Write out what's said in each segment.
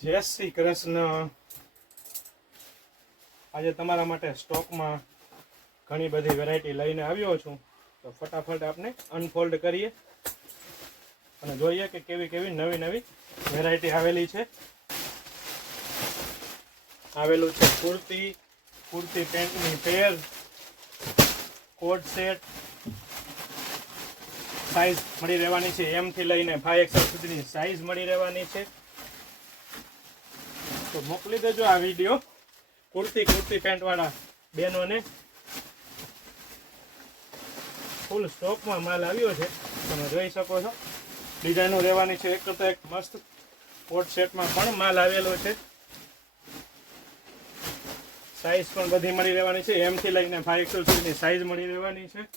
જય શ્રી કૃષ્ણ। આજે તમારા માટે સ્ટોકમાં ઘણી બધી વેરાયટી લઈને આવ્યો છું, તો ફટાફટ આપણે અનફોલ્ડ કરીએ અને જોઈએ કે કેવી કેવી નવી નવી વેરાયટી આવેલી છે। આવેલું છે કુર્તી પેન્ટની પેર, કોટ સેટ, સાઈઝ મળી રહેવાની છે M થી લઈને 5XL સુધીની સાઈઝ મળી રહેવાની છે। તો મોકલી દેજો આ વિડીયો કુર્તી પેન્ટ વાળા બહેનોને। ફૂલ સ્ટોકમાં માલ આવ્યો છે, તમે જોઈ શકો છો। ડિઝાઇનો રહેવાની છે એક કરતા એક મસ્ત। કોટ સેટમાં પણ માલ આવેલો છે, સાઈઝ પણ બધી મળી રહેવાની છે M થી લઈને 5XL સુધીની સાઈઝ મળી રહેવાની છે।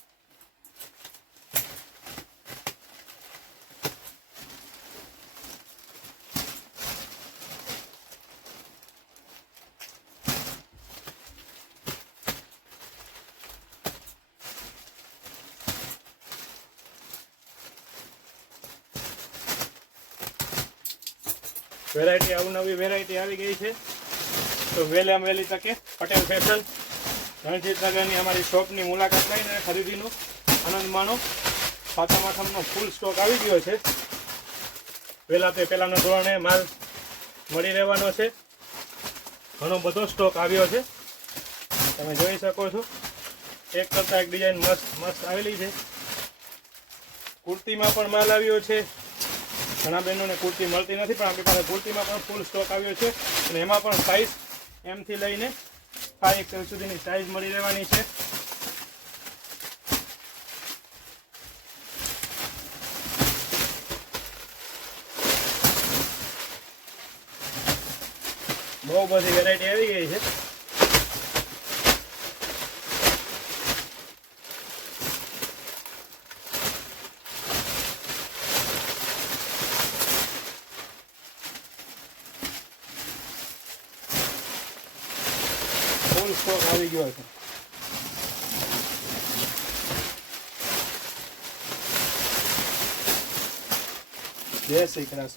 વેરાયટી અવનવી વેરાયટી આવી ગઈ છે, તો વહેલામાં વહેલી તકે પટેલ ફેશન રણજીતનગરની અમારી શોપની મુલાકાત લઈને ખરીદીનો આનંદ માણો। સાતમ આઠમનો ફૂલ સ્ટોક આવી ગયો છે, વહેલા તે પહેલાના ધોરણે માલ મળી રહેવાનો છે। ઘણો બધો સ્ટોક આવ્યો છે, તમે જોઈ શકો છો। એક કરતાં એક ડિઝાઇન મસ્ત આવેલી છે। કુર્તીમાં પણ માલ આવ્યો છે, ઘણા બહેનોને કુર્તી મળતી નથી, પણ આપણી પાસે કુર્તીમાં પણ ફૂલ સ્ટોક આવ્યો છે અને એમાં પણ સાઈઝ M થી લઈને 5XL સુધીની સાઈઝ મળી રહેવાની છે। બહુ બધી વેરાયટી આવી ગઈ છે। ફૂલ સ્ટોક આવી ગયો છે। જય શ્રી કૃષ્ણ।